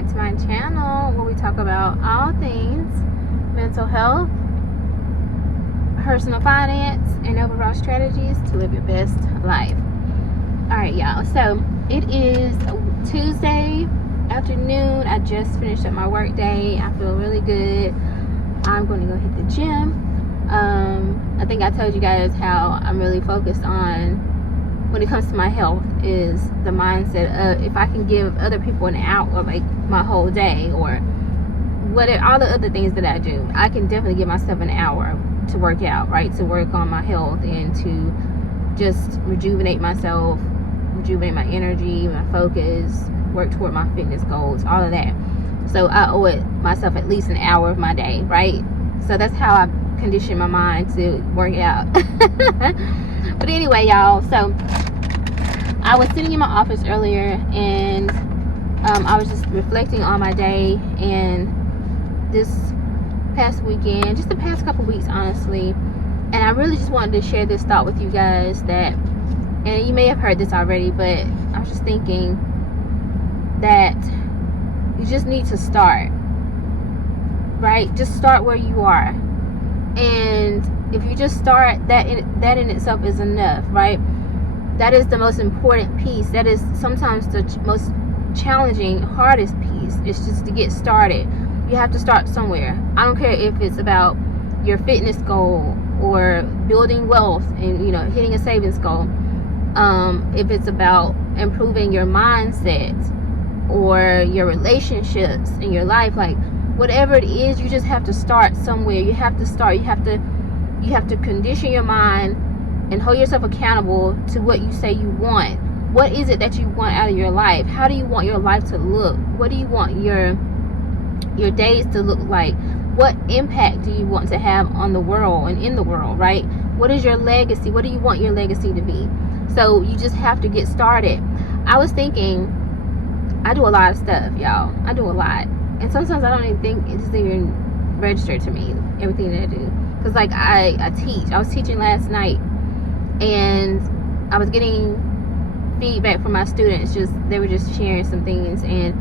back to my channel where we talk about all things mental health, personal finance, and overall strategies to live your best life. Alright, y'all, so it is Tuesday afternoon. I just finished up my work day. I feel really good. I'm going to go hit the gym. I think I told you guys how I'm really focused on, when it comes to my health, is the mindset of if I can give other people an hour, like my whole day, or whatever, all the other things that I do, I can definitely give myself an hour to work out, right? To work on my health and to just rejuvenate myself, rejuvenate my energy, my focus, work toward my fitness goals, all of that. So I owe it myself at least an hour of my day, right? So that's how I condition my mind to work out. But anyway, y'all, so I was sitting in my office earlier, and I was just reflecting on my day and this past weekend, just the past couple weeks, honestly. And I really just wanted to share this thought with you guys that, and you may have heard this already, but I was just thinking that you just need to start, right? Just start where you are. And if you just start, that in itself is enough, right? That is the most important piece. That is sometimes the most challenging, hardest piece. It's just to get started. You have to start somewhere. I don't care if it's about your fitness goal or building wealth and, you know, hitting a savings goal. If it's about improving your mindset or your relationships in your life, like whatever it is, you just have to start somewhere. You have to start. You have to condition your mind and hold yourself accountable to what you say you want. What is it that you want out of your life? How do you want your life to look? What do you want your days to look like? What impact do you want to have on the world and in the world, right? What is your legacy? What do you want your legacy to be? So you just have to get started. I was thinking, I do a lot of stuff, y'all. I do a lot. And sometimes I don't even think it's even registered to me, everything that I do. Because, like, I teach. I was teaching last night, and I was getting feedback from my students. They were just sharing some things, and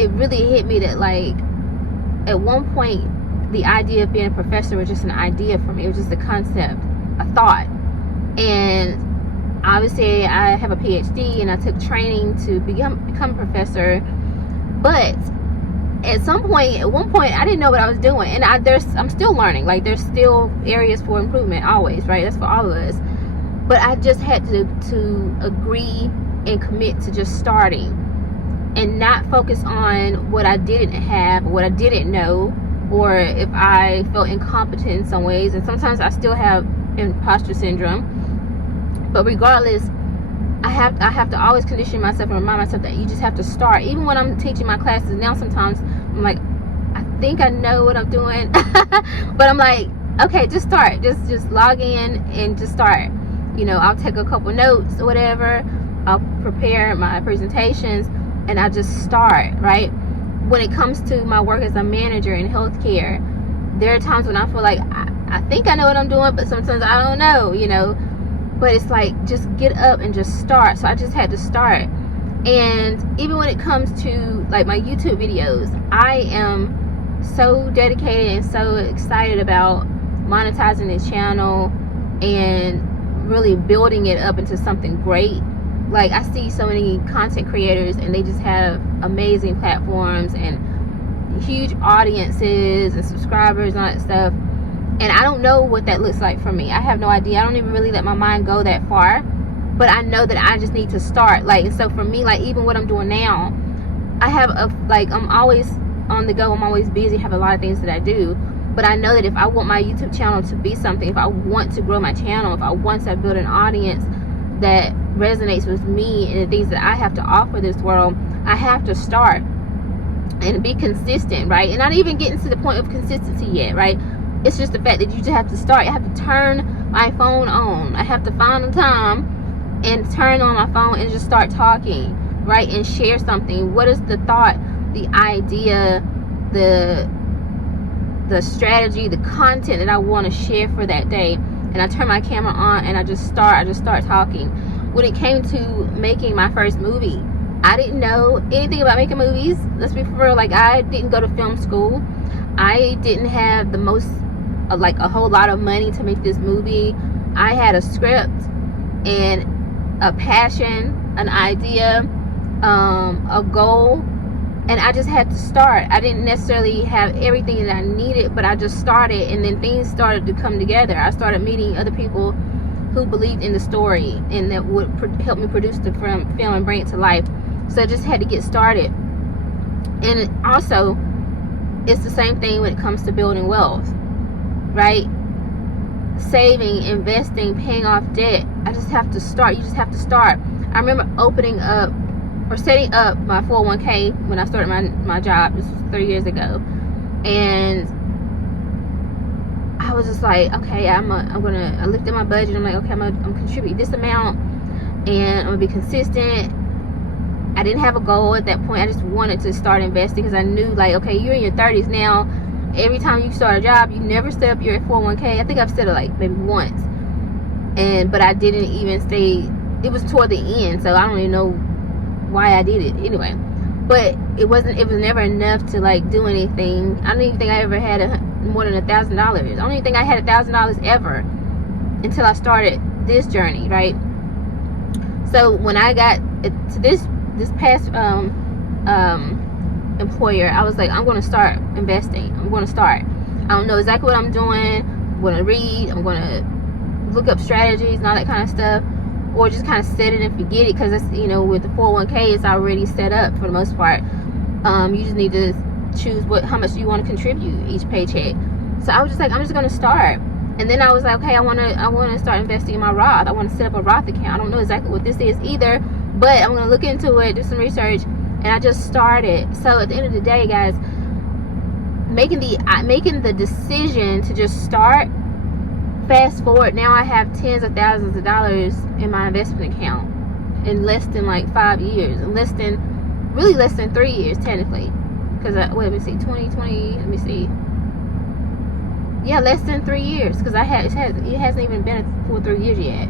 it really hit me that, like, at one point, the idea of being a professor was just an idea for me. It was just a concept, a thought. And obviously, I have a PhD, and I took training to become a professor. But at one point, I didn't know what I was doing, and I'm still learning. Like, there's still areas for improvement, always, right? That's for all of us. But I just had to agree and commit to just starting, and not focus on what I didn't have, what I didn't know, or if I felt incompetent in some ways. And sometimes I still have imposter syndrome. But regardless, I have to always condition myself and remind myself that you just have to start. Even when I'm teaching my classes now, sometimes I'm like, I think I know what I'm doing. But I'm like, okay, just start. Just log in and just start. You know, I'll take a couple notes or whatever. I'll prepare my presentations, and I'll just start, right? When it comes to my work as a manager in healthcare, there are times when I feel like I think I know what I'm doing, but sometimes I don't know, you know. But it's like, just get up and just start. So I just had to start. And even when it comes to, like, my YouTube videos, I am so dedicated and so excited about monetizing this channel and really building it up into something great. Like, I see so many content creators, and they just have amazing platforms and huge audiences and subscribers and all that stuff. And I don't know what that looks like for me. I have no idea. I don't even really let my mind go that far. But I know that I just need to start. Like, so for me, like, even what I'm doing now, I have I'm always on the go. I'm always busy. I have a lot of things that I do. But I know that if I want my YouTube channel to be something, if I want to grow my channel, if I want to build an audience that resonates with me and the things that I have to offer this world, I have to start and be consistent, right? And not even getting to the point of consistency yet, right? It's just the fact that you just have to start. I have to turn my phone on. I have to find the time and turn on my phone and just start talking, right? And share something. What is the thought, the idea, the strategy, the content that I want to share for that day? And I turn my camera on and I just start talking. When it came to making my first movie, I didn't know anything about making movies. Let's be for real. Like, I didn't go to film school. I didn't have the most, like, a whole lot of money to make this movie. I had a script and a passion, an idea, a goal, and I just had to start. I didn't necessarily have everything that I needed, but I just started, and then things started to come together. I started meeting other people who believed in the story and that would help me produce the film and bring it to life. So I just had to get started. And also, it's the same thing when it comes to building wealth, right? Saving, investing, paying off debt. I just have to start. You just have to start. I remember opening up or setting up my 401k when I started my job. This was 3 years ago, and I was just like, okay, I looked at my budget. I'm like, okay, I'm gonna contribute this amount, and I'm gonna be consistent. I didn't have a goal at that point. I just wanted to start investing because I knew, like, okay, you're in your 30s now. Every time you start a job, you never set up your 401k. I think I've set it like maybe once, but I didn't even stay. It was toward the end, so I don't even know why I did it anyway. But it was never enough to, like, do anything. I don't even think I ever had more than $1,000. I don't even think I had $1,000 ever until I started this journey, right? So when I got to this past employer, I was like, I'm going to start investing. I'm going to start. I don't know exactly what I'm doing. I'm going to read. I'm going to look up strategies and all that kind of stuff, or just kind of set it and forget it, because it's, you know, with the 401k, it's already set up for the most part. You just need to choose how much you want to contribute each paycheck. So I was just like, I'm just going to start. And then I was like, okay, I want to start investing in my Roth. I want to set up a Roth account. I don't know exactly what this is either, but I'm going to look into it, do some research, and I just started. So at the end of the day, guys, making the decision to just start. Fast forward, now I have tens of thousands of dollars in my investment account in less than like 5 years, in less than 3 years technically, because let me see, 2020, let me see, yeah, less than 3 years, because it hasn't even been full 3 years yet.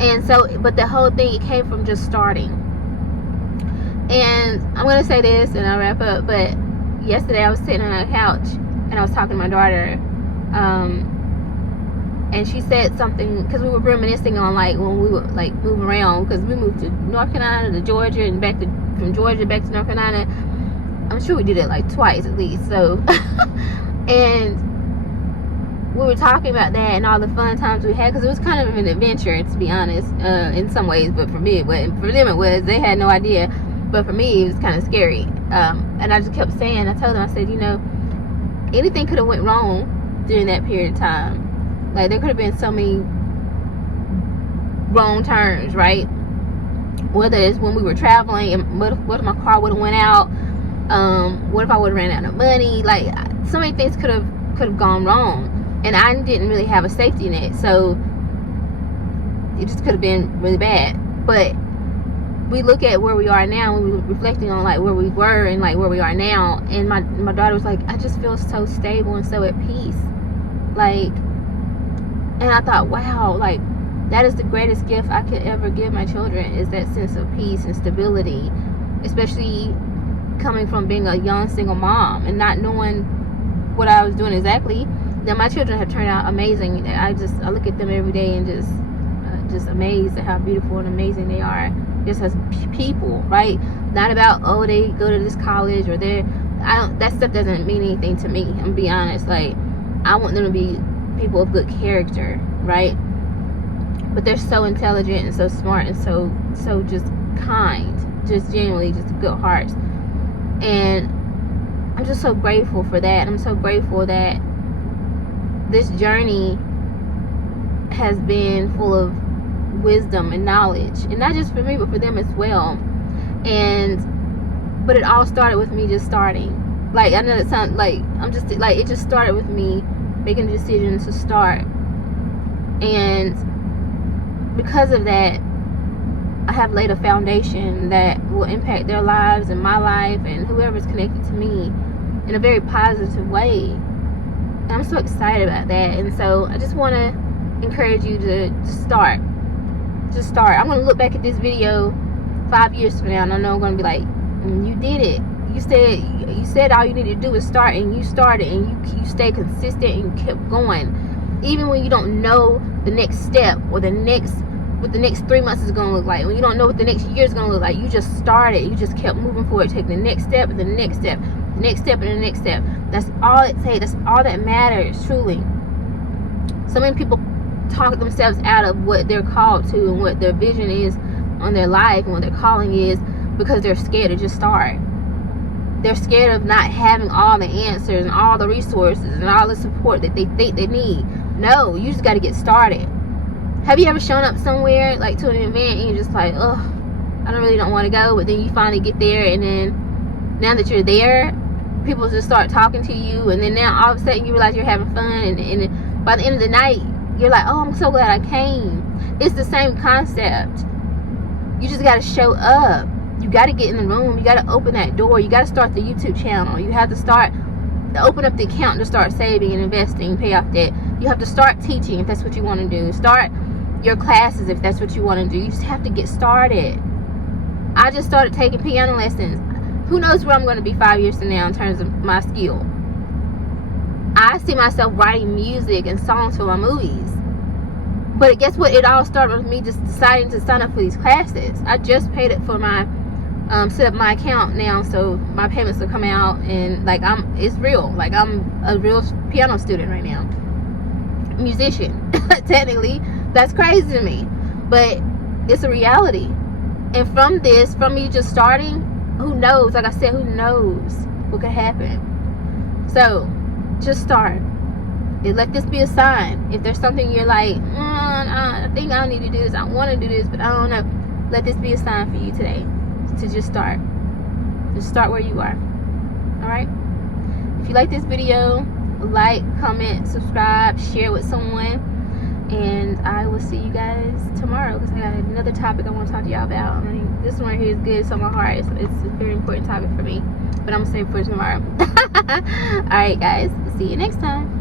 And so, but the whole thing, it came from just starting. And I'm gonna say this and I'll wrap up, but yesterday I was sitting on a couch and I was talking to my daughter, and she said something, because we were reminiscing on, like, when we would, like, move around, because we moved to North Carolina to Georgia and from Georgia back to North Carolina. I'm sure we did it like twice at least. So and we were talking about that and all the fun times we had, because it was kind of an adventure, to be honest, in some ways. But for me, for them it was. They had no idea, but for me it was kind of scary. And I just kept saying, I told them, I said, you know, anything could have went wrong during that period of time. Like, there could have been so many wrong turns, right? Whether it's when we were traveling, and what if my car would have went out? What if I would have ran out of money? Like, so many things could have gone wrong, and I didn't really have a safety net, so it just could have been really bad. But we look at where we are now, and we were reflecting on, like, where we were and, like, where we are now, and my daughter was like, I just feel so stable and so at peace, like. And I thought, wow, like, that is the greatest gift I could ever give my children, is that sense of peace and stability, especially coming from being a young single mom and not knowing what I was doing exactly. Then my children have turned out amazing. I look at them every day and just amazed at how beautiful and amazing they are, just as people, right? Not about, oh, they go to this college or that stuff doesn't mean anything to me. I'm gonna be honest. Like, I want them to be people of good character, right? But they're so intelligent and so smart and so just kind, just genuinely just good hearts. And I'm just so grateful for that. I'm so grateful that this journey has been full of wisdom and knowledge, and not just for me but for them as well. But it all started with me just starting. Like, I know it sounds like it just started with me making a decision to start. And because of that, I have laid a foundation that will impact their lives and my life and whoever's connected to me in a very positive way. And I'm so excited about that. And so I just want to encourage you to start. Just start. I'm going to look back at this video 5 years from now, and I know I'm gonna be like, you did it. You said all you need to do is start, and you started, and you stay consistent, and you kept going, even when you don't know the next step or what the next 3 months is gonna look like. When you don't know what the next year is gonna look like, you just started. You just kept moving forward, taking the next step and the next step, the next step and the next step. That's all it takes. That's all that matters, truly. So many people talk themselves out of what they're called to and what their vision is on their life and what their calling is because they're scared to just start. They're scared of not having all the answers and all the resources and all the support that they think they need. No, you just got to get started. Have you ever shown up somewhere, like to an event, and you're just like, ugh, I don't want to go, but then you finally get there, and then now that you're there, people just start talking to you, and then now all of a sudden you realize you're having fun, and by the end of the night, you're like, oh, I'm so glad I came. It's the same concept. You just got to show up. You got to get in the room. You got to open that door. You got to start the YouTube channel. You have to open up the account to start saving and investing, pay off debt. You have to start teaching if that's what you want to do. Start your classes if that's what you want to do. You just have to get started. I just started taking piano lessons. Who knows where I'm going to be 5 years from now in terms of my skill. I see myself writing music and songs for my movies. But guess what? It all started with me just deciding to sign up for these classes. I just paid it for my set up my account now, so my payments will come out, and like it's real. Like I'm a real piano student right now, musician. Technically, that's crazy to me, but it's a reality. And from me just starting, who knows? Like I said, who knows what could happen? So just start. And let this be a sign. If there's something you're like, I think I need to do this, I want to do this, but I don't know, let this be a sign for you today to just start. Just start where you are. Alright? If you like this video, like, comment, subscribe, share with someone, and I will see you guys tomorrow because I got another topic I want to talk to y'all about. I mean, this one right here is good. It's on my heart. It's a very important topic for me, but I'm gonna save it for tomorrow. Alright guys, see you next time.